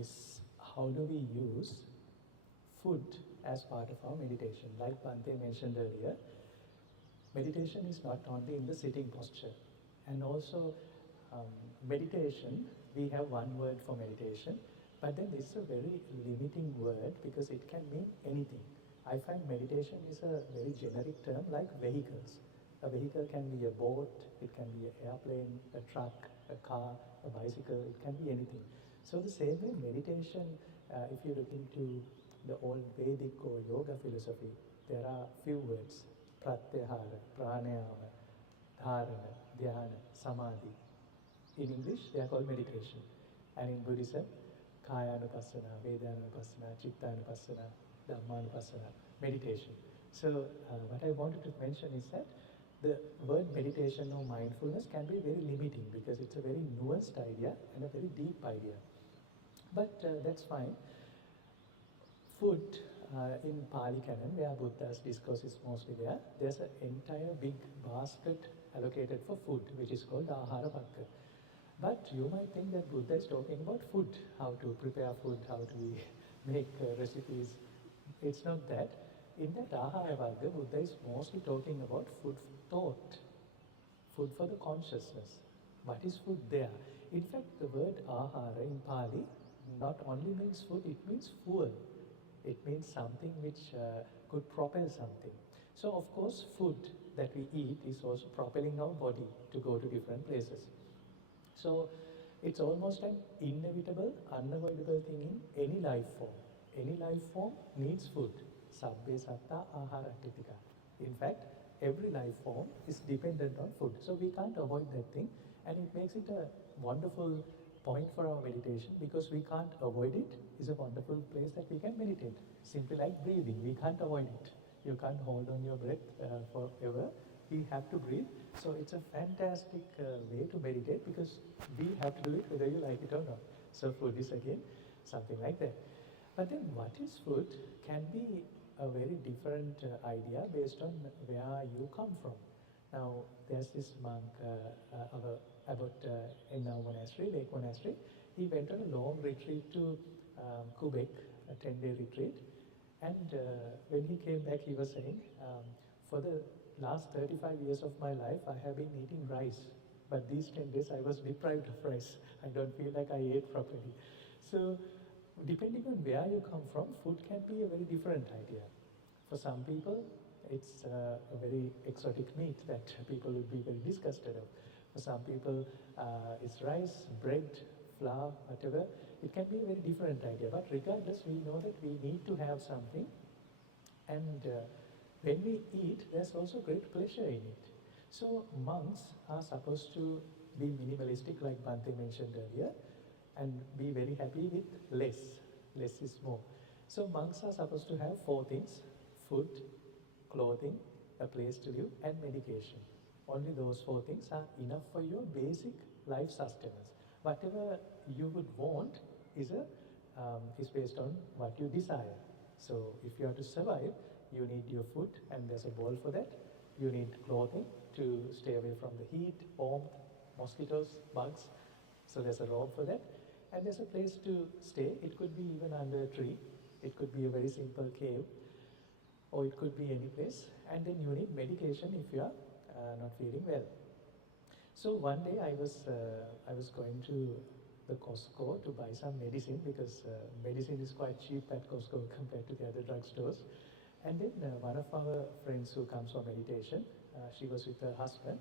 is how do we use food as part of our meditation. Like Bhante mentioned earlier, meditation is not only in the sitting posture. And also, meditation, we have one word for meditation, but then this is a very limiting word because it can mean anything. I find meditation is a very generic term like vehicles. A vehicle can be a boat, it can be an airplane, a truck, a car, a bicycle, it can be anything. So the same way meditation, if you look into the old Vedic or yoga philosophy, there are few words: pratyahara, pranayama, dharana, dhyana, samadhi. In English, they are called meditation. And in Buddhism, kayanupassana, vedanupassana, chittanupassana, dhammanupassana, meditation. So what I wanted to mention is that the word meditation or mindfulness can be very limiting because it's a very nuanced idea and a very deep idea. But that's fine. Food in Pali Canon, where Buddha's discourse is mostly there, there's an entire big basket allocated for food, which is called Ahara Vakka. But you might think that Buddha is talking about food, how to prepare food, how to make recipes. It's not that. In that Ahara Vakka, Buddha is mostly talking about food for thought, food for the consciousness. What is food there? In fact, the word Ahara in Pali not only means food, it means fuel. It means something which could propel something. So of course food that we eat is also propelling our body to go to different places. So it's almost an inevitable, unavoidable thing in any life form. Any life form needs food. Sabbe satta ahara kritika. In fact, every life form is dependent on food. So we can't avoid that thing, and it makes it a wonderful point for our meditation because we can't avoid it. It's a wonderful place that we can meditate. Simply like breathing, we can't avoid it. You can't hold on your breath forever. We have to breathe. So it's a fantastic way to meditate because we have to do it whether you like it or not. So food is again something like that. But then what is food can be a very different idea based on where you come from. Now, there's this monk about in our monastery, Lake Monastery. He went on a long retreat to Quebec, a 10-day retreat. And when he came back, he was saying, for the last 35 years of my life, I have been eating rice. But these 10 days, I was deprived of rice. I don't feel like I ate properly. So, depending on where you come from, food can be a very different idea. For some people, it's a very exotic meat that people will be very disgusted of. For some people, it's rice, bread, flour, whatever. It can be a very different idea. But regardless, we know that we need to have something. And when we eat, there's also great pleasure in it. So monks are supposed to be minimalistic, like Bhante mentioned earlier, and be very happy with less. Less is more. So monks are supposed to have 4 things: food, clothing, a place to live, and medication. Only those 4 things are enough for your basic life sustenance. Whatever you would want is based on what you desire. So if you are to survive, you need your food, and there's a bowl for that. You need clothing to stay away from the heat, warmth, mosquitoes, bugs. So there's a robe for that. And there's a place to stay. It could be even under a tree. It could be a very simple cave, or it could be any place. And then you need medication if you are not feeling well. So one day I was going to the Costco to buy some medicine because medicine is quite cheap at Costco compared to the other drugstores. And then one of our friends who comes for meditation, she was with her husband.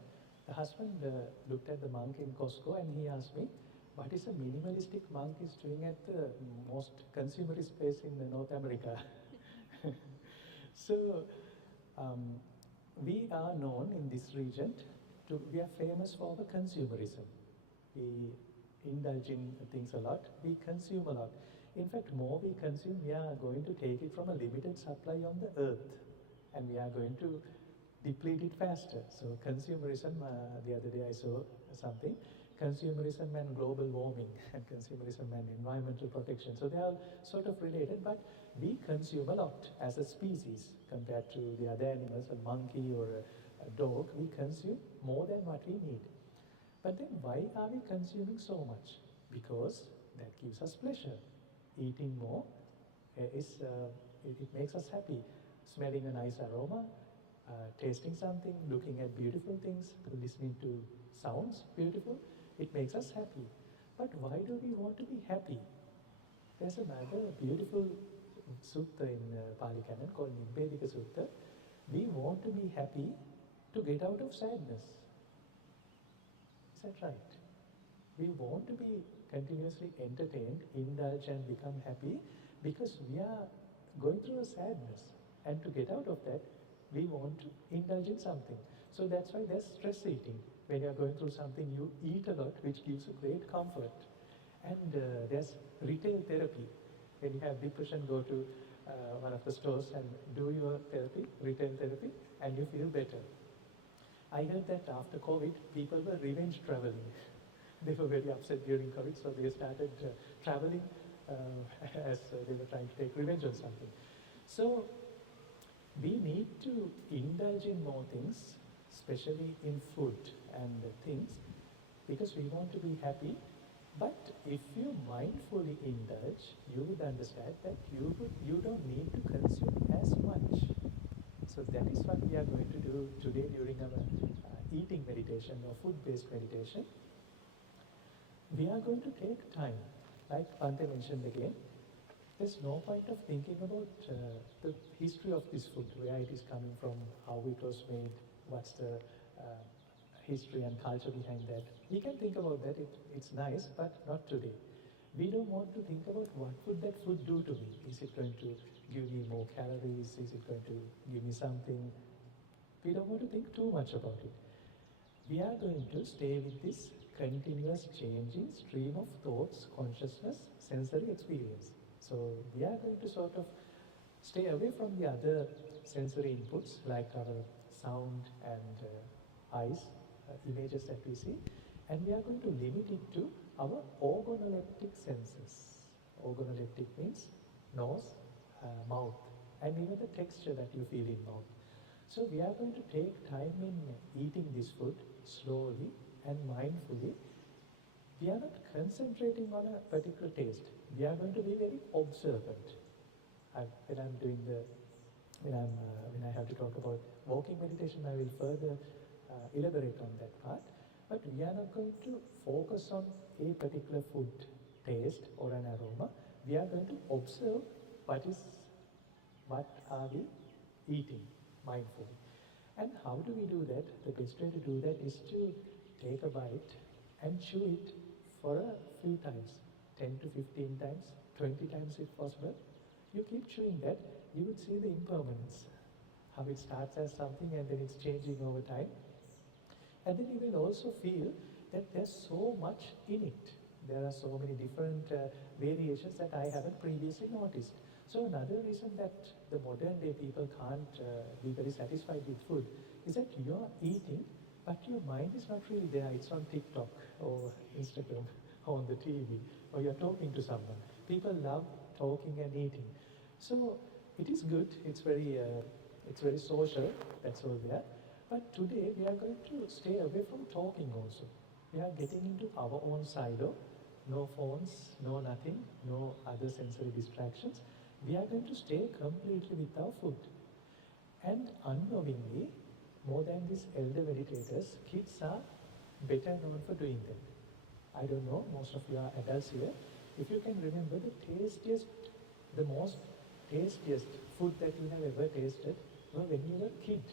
The husband looked at the monk in Costco and he asked me, what is a minimalistic monk is doing at the most consumerist place in North America? So we are known in this region, we are famous for our consumerism. We indulge in things a lot, we consume a lot. In fact, more we consume, we are going to take it from a limited supply on the earth, and we are going to deplete it faster. So consumerism, the other day I saw something, consumerism and global warming, and consumerism and environmental protection. So they are sort of related, but we consume a lot as a species compared to the other animals, a monkey or a dog. We consume more than what we need. But then why are we consuming so much? Because that gives us pleasure. eating more it makes us happy. Smelling a nice aroma, tasting something, looking at beautiful things, listening to sounds beautiful, it makes us happy. But why do we want to be happy? There's another beautiful sutta in Pali Canon called Nibbedika Sutta. We want to be happy to get out of sadness. Is that right? We want to be continuously entertained, indulge and become happy because we are going through a sadness. And to get out of that, we want to indulge in something. So that's why there's stress eating. When you're going through something, you eat a lot, which gives you great comfort. And there's retail therapy. When you have depression, go to one of the stores and do your therapy, retail therapy, and you feel better. I heard that after COVID, people were revenge traveling. They were very upset during COVID, so they started traveling as they were trying to take revenge on something. So we need to indulge in more things, especially in food and things, because we want to be happy. But if you mindfully indulge, you would understand that you don't need to consume as much. So that is what we are going to do today during our eating meditation or food-based meditation. We are going to take time, like Bhante mentioned again. There's no point of thinking about the history of this food, where it is coming from, how it was made, what's the history and culture behind that. We can think about that, it's nice, but not today. We don't want to think about what would that food do to me. Is it going to give me more calories? Is it going to give me something? We don't want to think too much about it. We are going to stay with this continuous changing stream of thoughts, consciousness, sensory experience. So we are going to sort of stay away from the other sensory inputs like our sound and eyes, images that we see, and we are going to limit it to our organoleptic senses. Organoleptic means nose, mouth, and even the texture that you feel in mouth. So we are going to take time in eating this food slowly and mindfully. We are not concentrating on a particular taste. We are going to be very observant. When I have to talk about walking meditation, I will further elaborate on that part. But we are not going to focus on a particular food taste or an aroma. We are going to observe what are we eating mindfully. And how do we do that? The best way to do that is to take a bite and chew it for a few times, 10 to 15 times, 20 times if possible. You keep chewing that, you would see the impermanence, how it starts as something and then it's changing over time. And then you will also feel that there's so much in it. There are so many different variations that I haven't previously noticed. So another reason that the modern day people can't be very satisfied with food is that you're eating, but your mind is not really there. It's on TikTok or Instagram or on the TV, or you're talking to someone. People love talking and eating. So it is good. It's very social. That's all there. But today we are going to stay away from talking also. We are getting into our own silo. No phones, no nothing, no other sensory distractions. We are going to stay completely with our food. And unknowingly, more than these elder meditators, kids are better known for doing that. I don't know, most of you are adults here. If you can remember the most tastiest food that you have ever tasted were when you were a kid.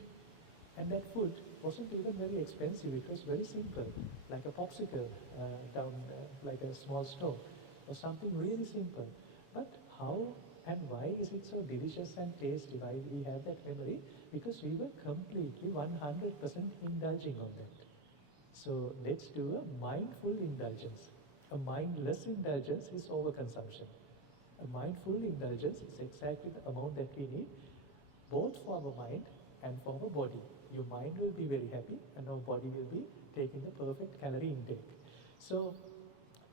And that food wasn't even very expensive, it was very simple, like a popsicle like a small stove, or something really simple. But how and why is it so delicious and tasty? Why we have that memory? Because we were completely 100% indulging on that. So let's do a mindful indulgence. A mindless indulgence is overconsumption. A mindful indulgence is exactly the amount that we need, both for our mind and for our body. Your mind will be very happy and our body will be taking the perfect calorie intake. So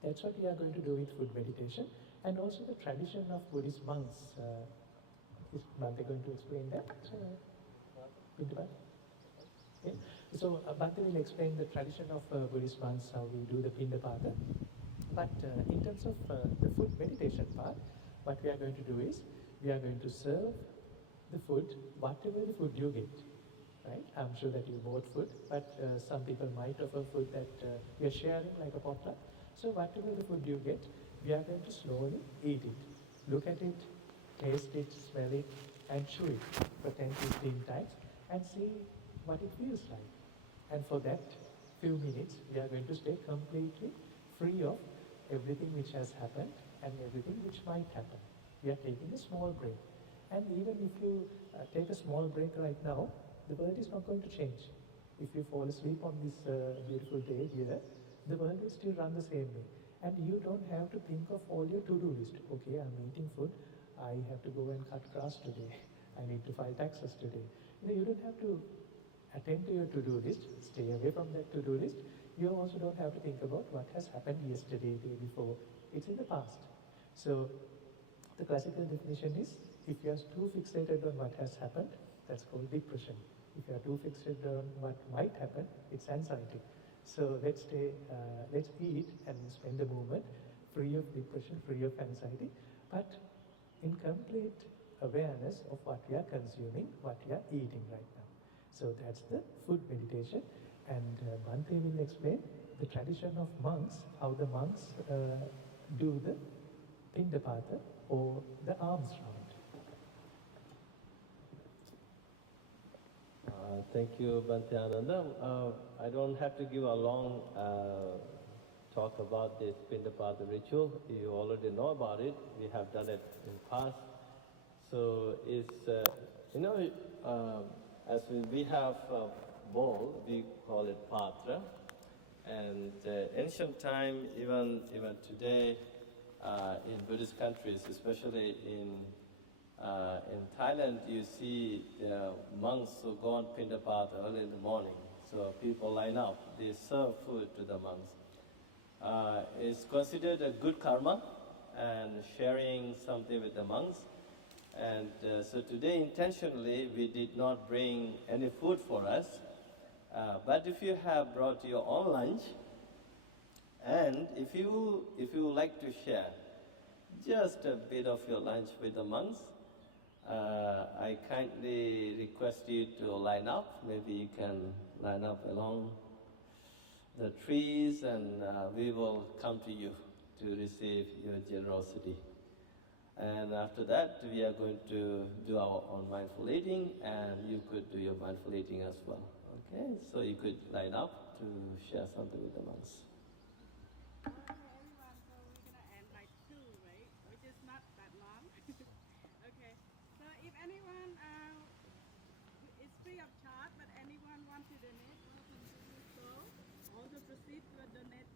that's what we are going to do with food meditation. And also the tradition of Buddhist monks. Is Bhante going to explain that? So Bhante will explain the tradition of Buddhist monks, how we do the Pindapata. But in terms of the food meditation part, what we are going to do is we are going to serve the food, whatever the food you get, right? I'm sure that you bought food, but some people might offer food that we are sharing like a potluck. So whatever the food you get, we are going to slowly eat it. Look at it, taste it, smell it, and chew it for 10, 15 times and see what it feels like. And for that few minutes, we are going to stay completely free of everything which has happened and everything which might happen. We are taking a small break. And even if you take a small break right now, the world is not going to change. If you fall asleep on this beautiful day here, the world will still run the same way. And you don't have to think of all your to-do list. Okay, I'm eating food. I have to go and cut grass today. I need to file taxes today. You don't have to attend to your to-do list. Stay away from that to-do list. You also don't have to think about what has happened yesterday, day before. It's in the past. So the classical definition is if you are too fixated on what has happened, that's called depression. If you are too fixated on what might happen, it's anxiety. So let's eat and spend a moment free of depression, free of anxiety, but in complete awareness of what we are consuming, what we are eating right now. So that's the food meditation. And Bhante will explain the tradition of monks, how the monks do the Pindapata or the alms round. Thank you, Bhante Ananda. I don't have to give a long talk about this Pindapata ritual. You already know about it. We have done it in past. So it's, as we have a bowl, we call it patra. And ancient time, even today, in Buddhist countries, especially in Thailand, you see the monks who go on Pindapata early in the morning. So people line up, they serve food to the monks. It's considered a good karma and sharing something with the monks. And so today, intentionally, we did not bring any food for us. But if you have brought your own lunch, and if you would like to share just a bit of your lunch with the monks, I kindly request you to line up. Maybe you can line up along the trees, and we will come to you to receive your generosity. And after that, we are going to do our own mindful eating, and you could do your mindful eating as well. Okay, so you could line up to share something with the monks. Okay, everyone, so we're gonna end by 2, right? Which is not that long. Okay, so if anyone, it's free of charge, but anyone wants to donate, welcome to do so. All the proceeds were donated